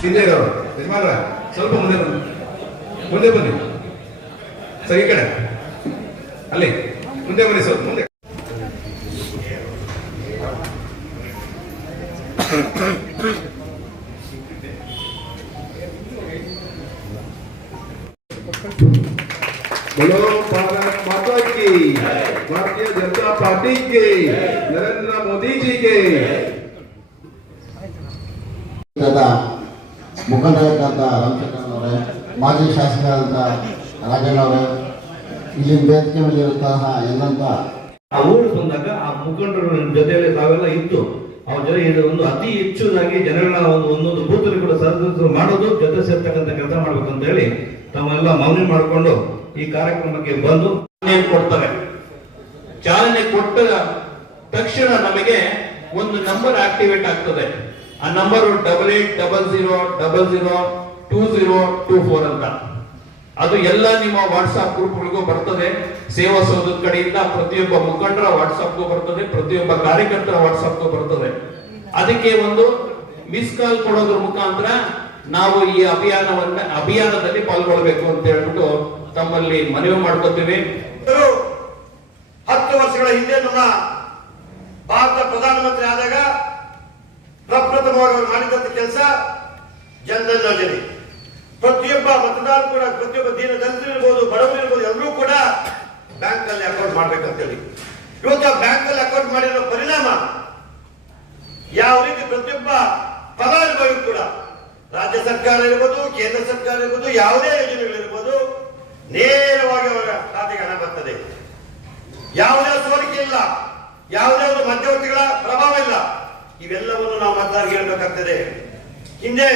ಹಿಂದೆ ಇರೋರು ಯಜಮಾನ್ರ ಸ್ವಲ್ಪ ಮುಂದೆ ಬನ್ನಿ ಮುಂದೆ ಬನ್ನಿ ಸರ್ ಈ ಕಡೆ ಅಲ್ಲಿ ಮುಂದೆ ಬನ್ನಿ ಸ್ವಲ್ಪ ಮುಂದೆ बोलो भारत माता की भारतीय जनता पार्टी की नरेंद्र मोदी जी के ಪಕ್ಷದ ಮುಖಂಡರಾದಂಥ ರಾಮಚಂದ್ರನವರೇ ಮಾಜಿ ಶಾಸಕರಾದಂಥ ರಾಜಣ್ಣವರೇ, ಇಲ್ಲಿ ವೇದಿಕೆ ಮೇಲೆ ಇರುವಂತಹ ಎಲ್ಲಂತ ಆ ಊರು ಬಂದಾಗ ಆ ಮುಖಂಡರ ಜೊತೆಯಲ್ಲಿ ತಾವೆಲ್ಲ ಇತ್ತು ಅವ್ರ ಜೊತೆ ಇದು ಒಂದು ಅತಿ ಹೆಚ್ಚುದಾಗಿ ಜನಗಳನ್ನ ಒಂದು ಒಂದೊಂದು ಬೂತಲ್ಲಿ ಕೂಡ ಸದಸ್ಯರು ಮಾಡೋದು, ಜೊತೆ ಸೇರ್ತಕ್ಕಂಥ ಕೆಲಸ ಮಾಡ್ಬೇಕು ಅಂತ ಹೇಳಿ ತಾವೆಲ್ಲ ಮೌನಿ ಮಾಡಿಕೊಂಡು ಈ ಕಾರ್ಯಕ್ರಮಕ್ಕೆ ಬಂದು ಕೊಡ್ತಾರೆ. ಚಾಲನೆ ಕೊಟ್ಟ ತಕ್ಷಣ ನಮಗೆ ಒಂದು ನಂಬರ್ ಆಕ್ಟಿವೇಟ್ ಆಗ್ತದೆ. ಆ number double eight double zero double zero two zero two four ಅಂತ. ಅದು ಎಲ್ಲ ನಿಮ್ಮ ವಾಟ್ಸ್ಆಪ್ ಗ್ರೂಪ್ಗಳಿಗೂ ಬರ್ತದೆ. ಸೇವಾ ಸೌಧದ ಕಡೆಯಿಂದ ಪ್ರತಿಯೊಬ್ಬ ಮುಖಂಡರ ವಾಟ್ಸ್ಆಪ್ಗೂ ಬರ್ತದೆ, ಪ್ರತಿಯೊಬ್ಬ ಕಾರ್ಯಕರ್ತರ ವಾಟ್ಸ್ಆಪ್ಗೂ ಬರ್ತದೆ. ಅದಕ್ಕೆ ಒಂದು ಮಿಸ್ ಕಾಲ್ ಕೊಡೋದ್ರ ಮುಖಾಂತರ ನಾವು ಈ ಅಭಿಯಾನವನ್ನ, ಅಭಿಯಾನದಲ್ಲಿ ಪಾಲ್ಗೊಳ್ಬೇಕು ಅಂತ ಹೇಳ್ಬಿಟ್ಟು ತಮ್ಮಲ್ಲಿ ಮನವಿ ಮಾಡ್ಕೋತೀವಿ. ಹತ್ತು ವರ್ಷಗಳ ಹಿಂದೆ ನಮ್ಮ ಭಾರತ ಪ್ರಧಾನಮಂತ್ರಿ ಆದಾಗ ಪ್ರಪ್ರಥಮವಾಗಿ ಅವರು ಮಾಡಿದಂತ ಕೆಲಸ ಜನಧನ್ ಯೋಜನೆ. ಪ್ರತಿಯೊಬ್ಬ ಮತದಾರ ಕೂಡ, ಪ್ರತಿಯೊಬ್ಬ ದೀನ ದಲಿತರು ಇರ್ಬೋದು, ಬಡವರು ಇರ್ಬೋದು, ಎಲ್ಲರೂ ಕೂಡ ಬ್ಯಾಂಕ್ ಅಲ್ಲಿ ಅಕೌಂಟ್ ಮಾಡ್ಬೇಕಂತೇಳಿ. ಇವತ್ತು ಆ ಬ್ಯಾಂಕ್ ಅಲ್ಲಿ ಅಕೌಂಟ್ ಮಾಡಿರೋ ಪರಿಣಾಮ ಯಾವ ರೀತಿ ಪ್ರತಿಯೊಬ್ಬ ಫಲಾನುಭವಿ ಕೂಡ, ರಾಜ್ಯ ಸರ್ಕಾರ ಇರ್ಬೋದು, ಕೇಂದ್ರ ಸರ್ಕಾರ ಇರ್ಬೋದು, ಯಾವುದೇ ಯೋಜನೆಗಳಿರ್ಬೋದು, ನೇರವಾಗಿ ಅವರ ಖಾತೆಗೆ ಹಣ ಬರ್ತದೆ. ಯಾವುದೇ ಸೋರಿಕೆ ಇಲ್ಲ, ಯಾವುದೇ ಒಂದು ಮಧ್ಯವರ್ತಿಗಳ ಪ್ರಭಾವ ಇಲ್ಲ. ಇವೆಲ್ಲವನ್ನು ನಾವು ಮತದಾರರಿಗೆ ಹೇಳ್ಬೇಕಾಗ್ತದೆ. ಹಿಂದೆ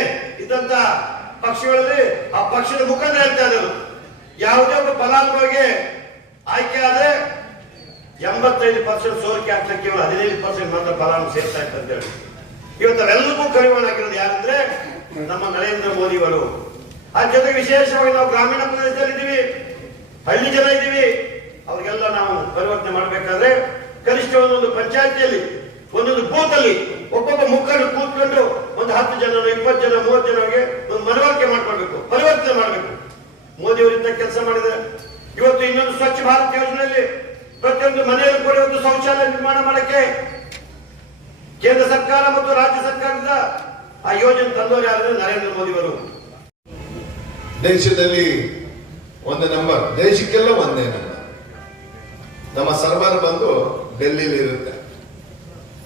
ಇದ್ದಂತ ಪಕ್ಷಗಳಲ್ಲಿ ಆ ಪಕ್ಷದ ಮುಖಂಡ ಹೇಳ್ತಾ ಇದ್ದರು ಯಾವುದೇ ಒಬ್ಬ ಫಲಾನುಭವಿಗೆ ಆಯ್ಕೆ ಆದ್ರೆ ಎಂಬತ್ತೈದು ಪರ್ಸೆಂಟ್ ಸೋರಿಕೆ ಆಗ್ತಾ ಕೇವಲ ಹದಿನೈದು ಪರ್ಸೆಂಟ್ ಮಾತ್ರ ಫಲಾನು ಸೇರ್ತಾ ಇತ್ತು ಅಂತ ಹೇಳಿ. ಇವತ್ತು ಅವೆಲ್ಲಕ್ಕೂ ಕಡಿವಾಣಾಗಿರೋದು ಯಾರಂದ್ರೆ ನಮ್ಮ ನರೇಂದ್ರ ಮೋದಿ ಅವರು ಅದ್ರ ಜೊತೆ ವಿಶೇಷವಾಗಿ ನಾವು ಗ್ರಾಮೀಣ ಪ್ರದೇಶದಲ್ಲಿ ಇದ್ದೀವಿ, ಹಳ್ಳಿ ಜನ ಇದ್ದೀವಿ. ಅವ್ರಿಗೆಲ್ಲ ನಾವು ಪರಿವರ್ತನೆ ಮಾಡಬೇಕಾದ್ರೆ ಕನಿಷ್ಠ ಒಂದೊಂದು ಪಂಚಾಯತಿಯಲ್ಲಿ, ಒಂದೊಂದು ಬೂತ್ ಅಲ್ಲಿ ಒಬ್ಬೊಬ್ಬ ಮುಖಂಡ ಕೂತ್ಕೊಂಡು ಒಂದು ಹತ್ತು ಜನ ಇಪ್ಪತ್ತು ಜನ, ಮೂವತ್ತು ಜನರಿಗೆ ಒಂದು ಮನವರಿಕೆ ಮಾಡ್ಕೊಳ್ಬೇಕು ಪರಿವರ್ತನೆ ಮಾಡಬೇಕು. ಮೋದಿ ಅವರಿಂದ ಕೆಲಸ ಮಾಡಿದ್ದಾರೆ ಇವತ್ತು ಇನ್ನೊಂದು ಸ್ವಚ್ಛ ಭಾರತ್ ಯೋಜನೆಯಲ್ಲಿ ಪ್ರತಿಯೊಂದು ಮನೆಯಲ್ಲೂ ಕೂಡ ಒಂದು ಶೌಚಾಲಯ ನಿರ್ಮಾಣ ಮಾಡಕ್ಕೆ ಕೇಂದ್ರ ಸರ್ಕಾರ ಮತ್ತು ರಾಜ್ಯ ಸರ್ಕಾರದಿಂದ ಆ ಯೋಜನೆ ತಂದವರು ಯಾರು ನರೇಂದ್ರ ಮೋದಿ ಅವರು ದೇಶದಲ್ಲಿ ಒಂದು ನಂಬರ್, ದೇಶಕ್ಕೆಲ್ಲ ಒಂದೇ ನಂಬರ್. ನಮ್ಮ ಸರ್ವರ್ ಬಂದು ಡೆಲ್ಲಿಲಿ ಇರುತ್ತೆ.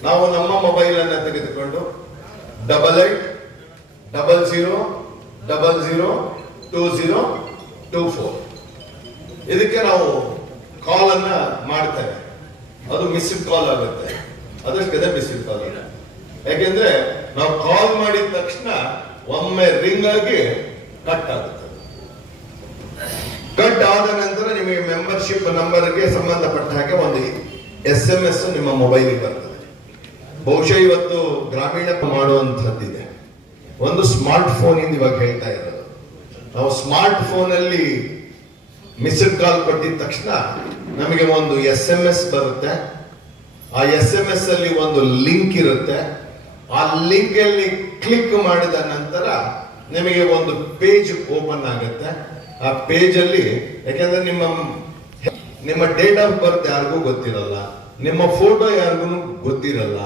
ನಾವು ನಮ್ಮ ಮೊಬೈಲ್ ಅನ್ನ ತೆಗೆದುಕೊಂಡು double eight double zero double zero two zero two four ಇದಕ್ಕೆ ನಾವು ಕಾಲ್ ಅನ್ನ ಮಾಡ್ತೇವೆ ಅದು ಮಿಸ್ಡ್ ಕಾಲ್ ಆಗುತ್ತೆ. ಅದಕ್ಕೆ ಮಿಸ್ಡ್ ಕಾಲ್ ಇಲ್ಲ ಯಾಕೆಂದ್ರೆ ನಾವು ಕಾಲ್ ಮಾಡಿದ ತಕ್ಷಣ ಒಮ್ಮೆ ರಿಂಗ್ ಆಗಿ ಕಟ್ ಆಗುತ್ತೆ. ಕಟ್ ಆದ ನಂತರ ನಿಮಗೆ ಮೆಂಬರ್ಶಿಪ್ ನಂಬರ್ಗೆ ಸಂಬಂಧಪಟ್ಟ ಹಾಗೆ ಒಂದು ಎಸ್ ಎಂ ಎಸ್ ನಿಮ್ಮ ಮೊಬೈಲಿಗೆ ಬರ್ತದೆ ಬಹುಶಃ ಇವತ್ತು ಗ್ರಾಮೀಣ ಮಾಡುವಂಥದ್ದಿದೆ. ಒಂದು ಸ್ಮಾರ್ಟ್ ಫೋನ್ ಇಂದ ಇವಾಗ ಹೇಳ್ತಾ ಇರೋದು. ನಾವು ಸ್ಮಾರ್ಟ್ ಫೋನ್ ಅಲ್ಲಿ ಮಿಸ್ಡ್ ಕಾಲ್ ಕೊಟ್ಟಿದ ತಕ್ಷಣ ನಮಗೆ ಒಂದು ಎಸ್ ಎಂ ಎಸ್ ಬರುತ್ತೆ. ಆ ಎಸ್ ಎಂ ಎಸ್ ಅಲ್ಲಿ ಒಂದು ಲಿಂಕ್ ಇರುತ್ತೆ. ಆ ಲಿಂಕ್ ಅಲ್ಲಿ ಕ್ಲಿಕ್ ಮಾಡಿದ ನಂತರ ನಿಮಗೆ ಒಂದು ಪೇಜ್ ಓಪನ್ ಆಗುತ್ತೆ. ಆ ಪೇಜ್ ಅಲ್ಲಿ ಯಾಕಂದ್ರೆ ನಿಮ್ಮ ನಿಮ್ಮ ಡೇಟ್ ಆಫ್ ಬರ್ತ್ ಯಾರಿಗೂ ಗೊತ್ತಿರಲ್ಲ. ನಿಮ್ಮ ಫೋಟೋ ಯಾರಿಗೂ ಗೊತ್ತಿರಲ್ಲ.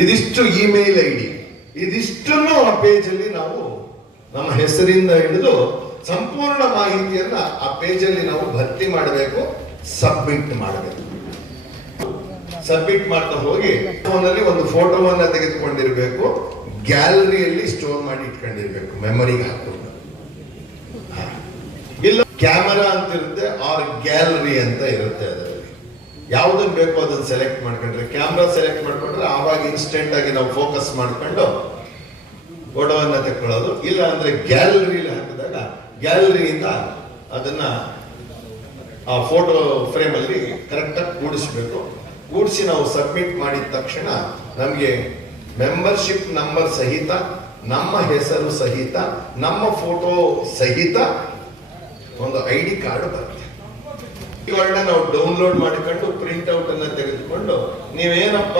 ಇದಿಷ್ಟು ಇಮೇಲ್ ಐ ಡಿ ಇದಿಷ್ಟನ್ನು ಆ ಪೇಜಲ್ಲಿ ನಾವು ನಮ್ಮ ಹೆಸರಿಂದ ಹಿಡಿದು ಸಂಪೂರ್ಣ ಮಾಹಿತಿಯನ್ನ ಆ ಪೇಜಲ್ಲಿ ನಾವು ಭರ್ತಿ ಮಾಡಬೇಕು ಸಬ್ಮಿಟ್ ಮಾಡಬೇಕು. ಸಬ್ಮಿಟ್ ಮಾಡ್ತಾ ಹೋಗಿ ಫೋನಲ್ಲಿ ಒಂದು ಫೋಟೋವನ್ನ ತೆಗೆದುಕೊಂಡಿರ್ಬೇಕು. ಗ್ಯಾಲರಿಯಲ್ಲಿ ಸ್ಟೋರ್ ಮಾಡಿ ಇಟ್ಕೊಂಡಿರ್ಬೇಕು ಮೆಮೊರಿಗೆ ಹಾಕೊಂಡು. ಇಲ್ಲ ಕ್ಯಾಮರಾ ಅಂತ ಇರುತ್ತೆ ಆರ್ ಗ್ಯಾಲರಿ ಅಂತ ಇರುತ್ತೆ ಅದರಲ್ಲಿ. ಯಾವ್ದನ್ನ ಬೇಕೋ ಅದನ್ನ ಸೆಲೆಕ್ಟ್ ಮಾಡ್ಕೊಂಡ್ರೆ ಕ್ಯಾಮ್ರಾ ಸೆಲೆಕ್ಟ್ ಮಾಡ್ಕೊಂಡ್ರೆ ಆವಾಗ ಇನ್ಸ್ಟೆಂಟ್ ಆಗಿ ನಾವು ಫೋಕಸ್ ಮಾಡ್ಕೊಂಡು ಫೋಟೋವನ್ನ ತೆಕ್ಕೊಳ್ಳೋದು. ಇಲ್ಲ ಅಂದ್ರೆ ಗ್ಯಾಲರಿಲಿ ಹಾಕಿದಾಗ ಗ್ಯಾಲರಿಯಿಂದ ಅದನ್ನ ಆ ಫೋಟೋ ಫ್ರೇಮ್ ಅಲ್ಲಿ ಕರೆಕ್ಟ್ ಆಗಿ ಕೂಡಿಸ್ಬೇಕು. ಕೂಡಿಸಿ ನಾವು ಸಬ್ಮಿಟ್ ಮಾಡಿದ ತಕ್ಷಣ ನಮಗೆ ಮೆಂಬರ್ಶಿಪ್ ನಂಬರ್ ಸಹಿತ, ನಮ್ಮ ಹೆಸರು ಸಹಿತ, ನಮ್ಮ ಫೋಟೋ ಸಹಿತ ಒಂದು ಐ ಡಿ ಕಾರ್ಡ್ ಬರುತ್ತೆ. ಇವುಗಳನ್ನ ನಾವು ಡೌನ್ಲೋಡ್ ಮಾಡಿಕೊಂಡು ಪ್ರಿಂಟ್ ಔಟ್ ಅನ್ನ ತೆಗೆದುಕೊಂಡು ನೀವೇನಪ್ಪ?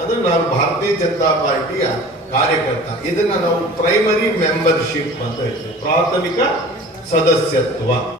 ಅಂದ್ರೆ ನಾನು ಭಾರತೀಯ ಜನತಾ ಪಾರ್ಟಿಯ ಕಾರ್ಯಕರ್ತ. ಇದನ್ನ ನಾವು ಪ್ರೈಮರಿ ಮೆಂಬರ್ಶಿಪ್ ಅಂತ ಹೇಳ್ತೀವಿ. ಪ್ರಾಥಮಿಕ ಸದಸ್ಯತ್ವ.